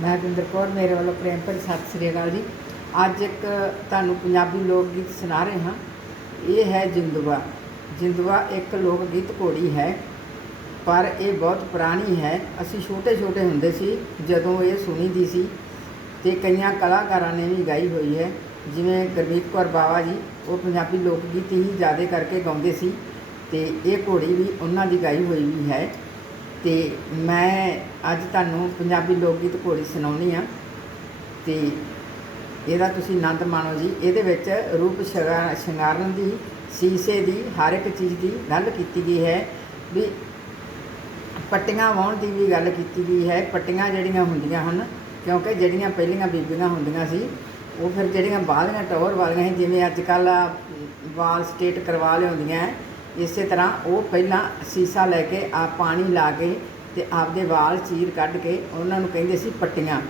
ਮੈਂ ਬਿੰਦਰ ਕੌਰ, ਮੇਰੇ ਵੱਲੋਂ ਪ੍ਰੇਮ ਭਰੀ ਸਤਿ ਸ੍ਰੀ ਅਕਾਲ ਜੀ। ਅੱਜ ਇੱਕ ਤੁਹਾਨੂੰ ਪੰਜਾਬੀ ਲੋਕ ਗੀਤ ਸੁਣਾ ਰਹੇ ਹਾਂ। ਇਹ ਹੈ ਜਿੰਦੂਆ ਜਿੰਦੂਆ ਇੱਕ ਲੋਕ ਗੀਤ ਘੋੜੀ ਹੈ, ਪਰ ਇਹ ਬਹੁਤ ਪੁਰਾਣੀ ਹੈ। ਅਸੀਂ ਛੋਟੇ ਛੋਟੇ ਹੁੰਦੇ ਸੀ, ਜਦੋਂ ਇਹ ਸੁਣੀ ਦੀ ਸੀ ਤੇ ਕਈਆਂ ਕਲਾਕਾਰਾਂ ਨੇ ਵੀ ਗਾਈ ਹੋਈ ਹੈ। ਜਿਵੇਂ ਗੁਰਮੀਤ ਕੌਰ ਬਾਵਾ ਜੀ, ਉਹ ਪੰਜਾਬੀ ਲੋਕ ਗੀਤ ਹੀ ਜ਼ਿਆਦਾ ਕਰਕੇ ਗਾਉਂਦੇ ਸੀ ਤੇ ਇਹ ਘੋੜੀ ਵੀ ਉਹਨਾਂ ਦੀ ਗਾਈ ਹੋਈ ਵੀ ਹੈ। ਤੇ ਮੈਂ ਅੱਜ ਤੁਹਾਨੂੰ ਪੰਜਾਬੀ ਲੋਕ ਗੀਤ ਘੋੜੀ ਸੁਣਾਉਣੀ ਆ ਤੇ ਇਹਦਾ ਤੁਸੀਂ ਆਨੰਦ ਮਾਣੋ ਜੀ। ਇਹਦੇ ਵਿੱਚ ਰੂਪ ਸ਼ਿੰਗਾਰ- ਸ਼ਿੰਗਾਰਨ ਦੀ, ਸੀਸੇ ਦੀ, ਹਰ ਇੱਕ ਚੀਜ਼ ਦੀ ਗੱਲ ਕੀਤੀ ਗਈ ਹੈ। ਵੀ ਪੱਟੀਆਂ ਵਾਉਣ ਦੀ ਵੀ ਗੱਲ ਕੀਤੀ ਗਈ ਹੈ। ਪੱਟੀਆਂ ਜਿਹੜੀਆਂ ਹੁੰਦੀਆਂ ਹਨ, ਕਿਉਂਕਿ ਜਿਹੜੀਆਂ ਪਹਿਲੀਆਂ ਬੀਬੀਆਂ ਹੁੰਦੀਆਂ ਸੀ, ਉਹ ਫਿਰ ਜਿਹੜੀਆਂ ਬਾਹਲੀਆਂ ਟੌਰ ਵਾਲੀਆਂ ਸੀ, ਜਿਵੇਂ ਅੱਜ ਕੱਲ ਵਾਲ ਸਟੇਟ ਕਰਵਾ ਲਿਆਉਂਦੀਆਂ ਇਸੇ ਤਰ੍ਹਾਂ ਉਹ ਪਹਿਲਾਂ ਸੀਸਾ ਲੈ ਕੇ ਆ ਪਾਣੀ ਲਾ ਕੇ ਤੇ ਆਪਦੇ ਵਾਲ ਚੀਰ ਕੱਢ ਕੇ ਉਹਨਾਂ ਨੂੰ ਕਹਿੰਦੇ ਸੀ ਪੱਟੀਆਂ।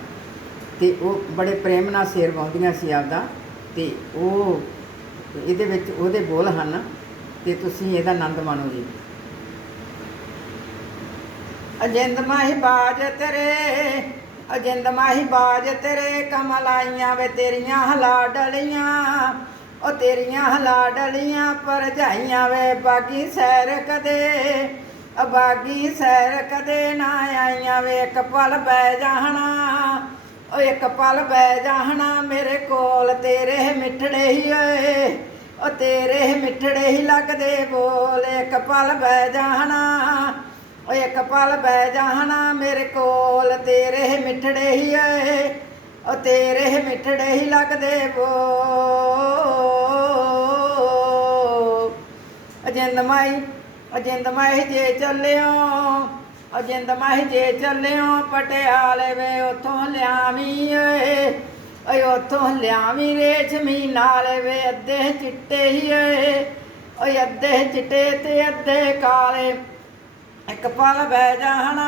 ਤੇ ਉਹ ਬੜੇ ਪ੍ਰੇਮ ਨਾਲ ਸਿਰ ਵਾਉਂਦੀਆਂ ਸੀ ਆਪਦਾ। ਤੇ ਉਹ ਇਹਦੇ ਵਿੱਚ ਉਹਦੇ ਬੋਲ ਹਨ, ਤੇ ਤੁਸੀਂ ਇਹਦਾ ਆਨੰਦ ਮਾਣੋ ਜੀ। ਅਜਿੰਦ ਮਾਹੀ ਬਾਜ ਤੇਰੇ, ਅਜਿੰਦ ਮਾਹੀ ਬਾਜ ਤੇਰੇ ਕਮਲ ਆਈਆਂ ਵੇ ਤੇਰੀਆਂ ਹਲਾ ਡਲੀਆਂ। ਉਹ ਤੇਰੀਆਂ ਹਲਾ ਡਲੀਆਂ ਪਰ ਜਾਈਆਂ ਵੇ, ਬਾਗੀ ਸੈਰ ਕਦੇ। ਅਬਾਗੀ ਸੈਰ ਕਦੇ ਨਾ ਆਈਆਂ ਵੇ, ਇੱਕ ਪਲ ਬੈ ਜਾਣਾ। ਉਹ ਇੱਕ ਪਲ ਬੈ ਜਾਣਾ ਮੇਰੇ ਕੋਲ, ਤੇਰੇ ਮਿੱਠੜੇ ਹੀ ਓਏ। ਉਹ ਤੇਰੇ ਮਿੱਠੜੇ ਹੀ ਲੱਗਦੇ ਬੋਲ, ਇੱਕ ਪਲ ਬੈ ਜਾਣਾ। ਓ ਇੱਕ ਪਲ ਬੈ ਜਾਣਾ ਮੇਰੇ ਕੋਲ, ਤੇਰੇ ਮਿੱਠੜੇ ਹੀ ਓਏ। ਉਹ ਤੇਰੇ ਮਿੱਠੜੇ ਹੀ ਲੱਗਦੇ ਬੋ ਅਜਿੰਦ ਮਾਈ ਅਜਿੰਦ ਮਾਈ ਜੇ ਚੱਲਿਓ, ਅਜਿੰਦ ਮਾਈ ਜੇ ਚੱਲਿਓ, ਪਟਿਆਲੇ ਵੇ ਉਥੋਂ ਲਿਆਵੀਂ ਓਏ ਓਏ ਉਥੋਂ ਲਿਆਵੀਂ ਰੇਸ਼ਮੀ ਨਾਲ ਵੇ ਅੱਧੇ ਚਿੱਟੇ ਹੀ ਓਏ ਓਏ ਅੱਧੇ ਚਿੱਟੇ ਤੇ ਅੱਧੇ ਕਾਲੇ। ਇੱਕ ਪਲ ਬਹਿ ਜਾਣਾ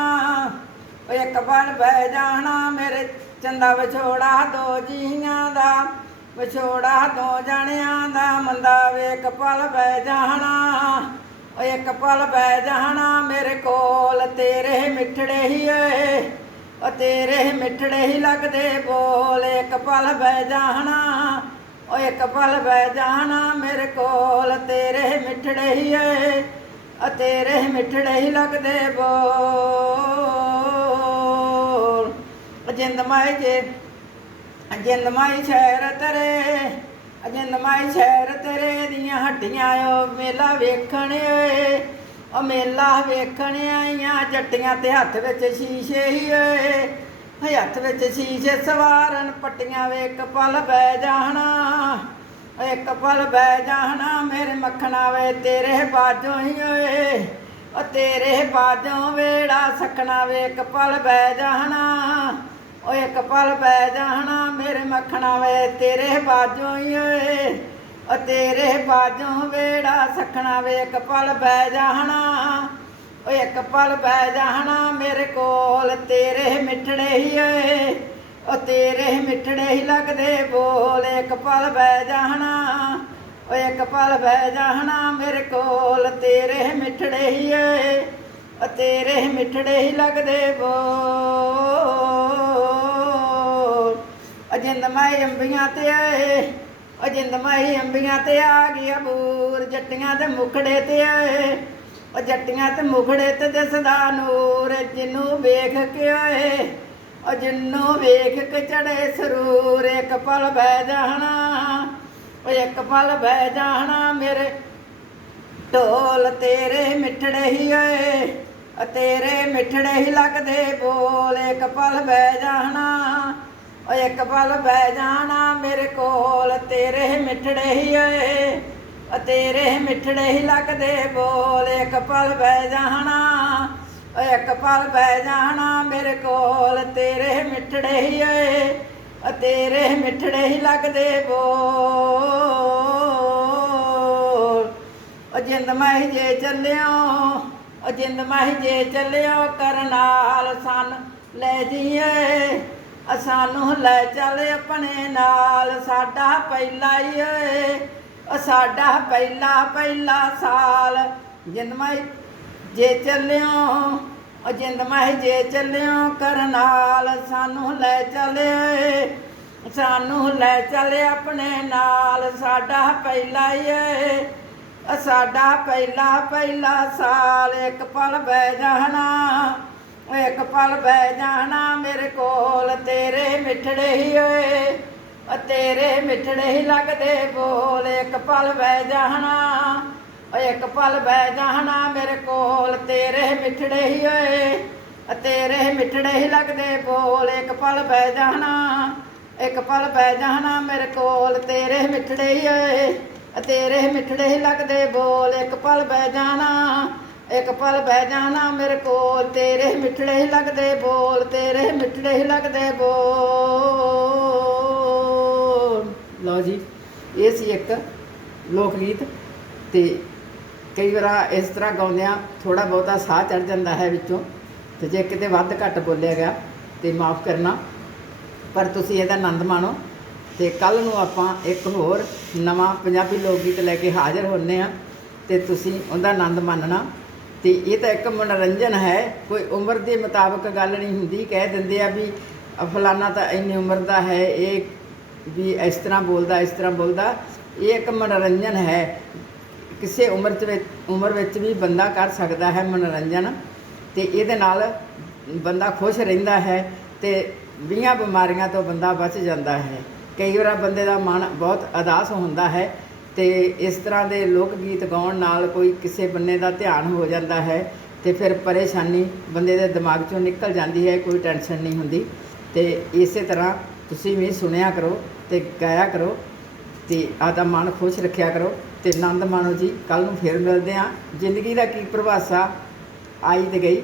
ਓਏ ਇੱਕ ਪਲ ਬਹਿ ਜਾਣਾ, ਮੇਰੇ ਚੰਦਾ ਵਿਛੋੜਾ ਦੋ ਜੀਆਂ ਦਾ। ਵਿਛੋੜਾ ਦੋ ਜਣਿਆਂ ਦਾ ਮੰਦਾ ਵੇ ਇੱਕ ਪਲ ਬਹਿ ਜਾਣਾ। ਓਏ ਇੱਕ ਪਲ ਬਹਿ ਜਾਣਾ ਮੇਰੇ ਕੋਲ, ਤੇਰੇ ਮਿੱਠੜੇ ਹੀ ਓਏ। ਓ ਤੇਰੇ ਮਿੱਠੜੇ ਹੀ ਲੱਗਦੇ ਬੋਲ, ਇੱਕ ਪਲ ਬਹਿ ਜਾਣਾ। ਓਏ ਇੱਕ ਪਲ ਬਹਿ ਜਾਣਾ ਮੇਰੇ ਕੋਲ, ਤੇਰੇ ਮਿੱਠੜੇ ਹੀ ਓਏ। ਓ ਤੇਰੇ ਮਿੱਠੜੇ ਹੀ ਲੱਗਦੇ ਬੋਲ। ਅਜਿੰਦ ਮਾਏ ਜੇ ਅਜਿੰਦ ਮਾਈ ਸ਼ਹਿਰ ਤੇਰੇ, ਅਜਿੰਦ ਮਾਈ ਸ਼ਹਿਰ ਤੇਰੇ ਦੀਆਂ ਹੱਡੀਆਂ ਓ ਮੇਲਾ ਵੇਖਣ ਓਏ, ਓ ਮੇਲਾ ਵੇਖਣ ਆਈਆਂ ਜੱਟੀਆਂ ਤੇ ਹੱਥ ਵਿੱਚ ਸ਼ੀਸ਼ੇ ਹੀ ਓਏ ਹੱਥ ਵਿੱਚ ਸ਼ੀਸ਼ੇ ਸਵਾਰਨ ਪੱਟੀਆਂ ਵੇ ਇੱਕ ਪਲ ਬਹਿ ਜਾਣਾ ਇੱਕ ਪਲ ਬਹਿ ਜਾਣਾ ਮੇਰੇ ਮੱਖਣਾ ਵੇ ਤੇਰੇ ਬਾਜੋਂ ਹੀ ਓਏ, ਓ ਤੇਰੇ ਬਾਜੋਂ ਵੇੜਾ ਸਖਣਾ ਵੇ ਇੱਕ ਪਲ ਬਹਿ ਜਾਣਾ ਓ ਇੱਕ ਪਲ ਬਹਿ ਜਾਣਾ ਮੇਰੇ ਮੱਖਣਾ ਵੇ, ਤੇਰੇ ਬਾਜੋਂ ਹੀ ਓਏ। ਓ ਤੇਰੇ ਬਾਜੋਂ ਵੇੜਾ ਸਖਣਾ ਵੇ ਇੱਕ ਪਲ ਬਹਿ ਜਾਣਾ ਓ ਇੱਕ ਪਲ ਬਹਿ ਜਾਣਾ ਮੇਰੇ ਕੋਲ ਤੇਰੇ ਮਿੱਠੜੇ ਹੀ ਓਏ। ਓ ਤੇਰੇ ਮਿੱਠੜੇ ਹੀ ਲੱਗਦੇ ਬੋਲੇ ਇੱਕ ਪਲ ਬਹਿ ਜਾਣਾ ਓ ਇੱਕ ਪਲ ਬਹਿ ਜਾਣਾ ਮੇਰੇ ਕੋਲ ਤੇਰੇ ਮਿੱਠੜੇ ਹੀ ਓਏ। ਓ ਤੇਰੇ ਮਿੱਠੜੇ ਹੀ ਲੱਗਦੇ ਬੋਲ। ਅਜਿੰਦ ਮਾਈ ਅੰਬੀਆਂ ਤੇ ਆਏ। ਉਹ ਜਿੰਦ ਮਾਈ ਅੰਬੀਆਂ ਤੇ ਆ ਗਿਆ ਬੂਰ, ਜੱਟੀਆਂ ਤੇ ਮੁਖੜੇ ਤੇ ਆਏ। ਉਹ ਜੱਟੀਆਂ ਤੇ ਮੁਖੜੇ ਤੇ ਦਿਸਦਾ ਨੂਰ ਜਿਹਨੂੰ ਵੇਖ ਕੇ ਓਏ ਉਹ ਜਿੰਨੂੰ ਵੇਖ ਕੇ ਚੜੇ ਸਰੂਰ, ਇੱਕ ਪਲ ਬਹਿ ਜਾਣਾ, ਉਹ ਇੱਕ ਪਲ ਬਹਿ ਜਾਣਾ ਮੇਰੇ ਢੋਲ ਤੇਰੇ ਮਿੱਠੜੇ ਹੀ ਓਏ ਅ ਤੇਰੇ ਮਿੱਠੜੇ ਹੀ ਲੱਗਦੇ ਬੋਲ, ਇੱਕ ਪਲ ਬਹਿ ਜਾਣਾ। ਓ ਇੱਕ ਪਲ ਬਹਿ ਜਾਣਾ ਮੇਰੇ ਕੋਲ, ਤੇਰੇ ਮਿੱਠੜੇ ਹੀ ਓਏ ਅ ਤੇਰੇ ਮਿੱਠੜੇ ਹੀ ਲੱਗਦੇ ਬੋਲ। ਇੱਕ ਪਲ ਬਹਿ ਜਾਣਾ, ਓ ਇੱਕ ਪਲ ਬਹਿ ਜਾਣਾ ਮੇਰੇ ਕੋਲ, ਤੇਰੇ ਮਿੱਠੜੇ ਹੀ ਓਏ ਅ ਤੇਰੇ ਮਿੱਠੜੇ ਹੀ ਲੱਗਦੇ ਬੋਲ। ਓ ਜਿੰਦ ਮਾਹੀ ਜੇ ਚੱਲਿਓ ਓ ਜਿੰਦ ਮਾਹੀ ਜੇ ਚੱਲਿਓ ਕਰਨਾਲ ਸਨ ਲੈ ਜੀਏ। ਅਸਾਨੂੰ ਲੈ ਚੱਲ ਆਪਣੇ ਨਾਲ, ਸਾਡਾ ਪਹਿਲਾ ਹੀ ਓਏ ਸਾਡਾ ਪਹਿਲਾ ਪਹਿਲਾ ਸਾਲ। ਜਿੰਦ ਮਾਹੀ ਜੇ ਚੱਲਿਓ ਉਹ ਜਿੰਦ ਮਾਹੀ ਜੇ ਚੱਲਿਓ ਕਰਨਾਲ ਸਾਨੂੰ ਲੈ ਚੱਲੇ ਸਾਨੂੰ ਲੈ ਚੱਲੇ ਆਪਣੇ ਨਾਲ, ਸਾਡਾ ਪਹਿਲਾ ਹੀ ਏ। ਅ ਸਾਡਾ ਪਹਿਲਾ ਪਹਿਲਾ ਸਾਲ, ਇੱਕ ਪਲ ਬਹਿ ਜਾਣਾ, ਇੱਕ ਪਲ ਬਹਿ ਜਾਣਾ। ਮਿੱਠੜੇ ਹੀ ਓਏ ਓ ਤੇਰੇ ਮਿੱਠੜੇ ਹੀ ਲੱਗਦੇ ਬੋਲ। ਇੱਕ ਪਲ ਬਹਿ ਜਾਣਾ, ਓ ਇੱਕ ਪਲ ਬਹਿ ਜਾਣਾ ਮੇਰੇ ਕੋਲ। ਤੇਰੇ ਮਿੱਠੜੇ ਹੀ ਓਏ ਤੇਰੇ ਮਿੱਠੜੇ ਹੀ ਲੱਗਦੇ ਬੋਲ। ਇੱਕ ਪਲ ਬਹਿ ਜਾਣਾ, ਇੱਕ ਪਲ ਬਹਿ ਜਾਣਾ ਮੇਰੇ ਕੋਲ। ਤੇਰੇ ਮਿੱਠੜੇ ਹੀ ਓਏ ਤੇਰੇ ਮਿੱਠੜੇ ਹੀ ਲੱਗਦੇ ਬੋਲ। ਇੱਕ ਪਲ ਬਹਿ ਜਾਣਾ ਇੱਕ ਪਲ ਬਹਿ ਜਾਣਾ ਮੇਰੇ ਕੋਲ, ਤੇਰੇ ਮਿੱਠੜੇ ਹੀ ਲੱਗਦੇ ਬੋਲ, ਤੇਰੇ ਮਿੱਠੜੇ ਹੀ ਲੱਗਦੇ ਬੋਲ। ਲਓ ਜੀ, ਇਹ ਸੀ ਇੱਕ ਲੋਕ ਗੀਤ ਤੇ ਕਈ ਵਾਰ ਇਸ ਤਰ੍ਹਾਂ ਗਾਉਂਦਿਆਂ ਥੋੜਾ ਬਹੁਤਾ ਸਾਹ ਚੜ ਜਾਂਦਾ ਹੈ ਵਿੱਚੋਂ ਤੇ ਜੇ ਕਿਤੇ ਵੱਧ ਘੱਟ ਬੋਲਿਆ ਗਿਆ ਤੇ ਮਾਫ ਕਰਨਾ, ਪਰ ਤੁਸੀਂ ਇਹਦਾ ਆਨੰਦ ਮਾਣੋ। ਤੇ ਕੱਲ ਨੂੰ ਆਪਾਂ ਇੱਕ ਹੋਰ ਨਵਾਂ ਪੰਜਾਬੀ ਲੋਕ ਗੀਤ ਲੈ ਕੇ ਹਾਜ਼ਰ ਹੁੰਨੇ ਆ ਤੇ ਤੁਸੀਂ ਉਹਦਾ ਆਨੰਦ ਮਾਣਨਾ। ਤੇ ਇਹ ਤਾਂ ਇੱਕ ਮਨੋਰੰਜਨ ਹੈ। ਕੋਈ ਉਮਰ ਦੇ ਮੁਤਾਬਕ ਗੱਲ ਨਹੀਂ ਹੁੰਦੀ। ਕਹਿ ਦਿੰਦੇ ਆ ਵੀ ਫਲਾਨਾ ਤਾਂ ਇੰਨੀ ਉਮਰ ਦਾ ਹੈ, ਇਹ ਵੀ ਇਸ ਤਰ੍ਹਾਂ ਬੋਲਦਾ, ਇਸ ਤਰ੍ਹਾਂ ਬੋਲਦਾ। ਇਹ ਇੱਕ ਮਨੋਰੰਜਨ ਹੈ। ਕਿਸੇ ਉਮਰ ਚ ਵਿੱਚ, ਉਮਰ ਵਿੱਚ ਵੀ ਬੰਦਾ ਕਰ ਸਕਦਾ ਹੈ ਮਨੋਰੰਜਨ ਤੇ ਇਹਦੇ ਨਾਲ ਬੰਦਾ ਖੁਸ਼ ਰਹਿੰਦਾ ਹੈ ਤੇ 20 ਬਿਮਾਰੀਆਂ ਤੋਂ ਬੰਦਾ ਬਚ ਜਾਂਦਾ ਹੈ। ਕਈ ਵਾਰ ਬੰਦੇ ਦਾ ਮਨ ਬਹੁਤ ਅਦਾਸ ਹੁੰਦਾ ਹੈ। ਤੇ ਇਸ ਤਰ੍ਹਾਂ ਦੇ ਲੋਕ ਗੀਤ ਗਾਉਣ ਨਾਲ ਕੋਈ ਕਿਸੇ ਬੰਨੇ ਦਾ ਧਿਆਨ ਹੋ ਜਾਂਦਾ ਹੈ ਤੇ ਫਿਰ ਪਰੇਸ਼ਾਨੀ ਬੰਦੇ ਦੇ ਦਿਮਾਗ ਚੋਂ ਨਿਕਲ ਜਾਂਦੀ ਹੈ, ਕੋਈ ਟੈਨਸ਼ਨ ਨਹੀਂ ਹੁੰਦੀ। ਤੇ ਇਸੇ ਤਰ੍ਹਾਂ ਤੁਸੀਂ ਵੀ ਸੁਣਿਆ ਕਰੋ ਤੇ ਗਾਇਆ ਕਰੋ ਤੇ ਆਦਾ ਮਨ ਖੁਸ਼ ਰੱਖਿਆ ਕਰੋ ਤੇ ਆਨੰਦ ਮਾਣੋ ਜੀ। ਕੱਲ ਨੂੰ ਫਿਰ ਮਿਲਦੇ ਆਂ ਜ਼ਿੰਦਗੀ ਦਾ ਕੀ ਪ੍ਰਭਾਸਾ ਆਈ ਤੇ ਗਈ।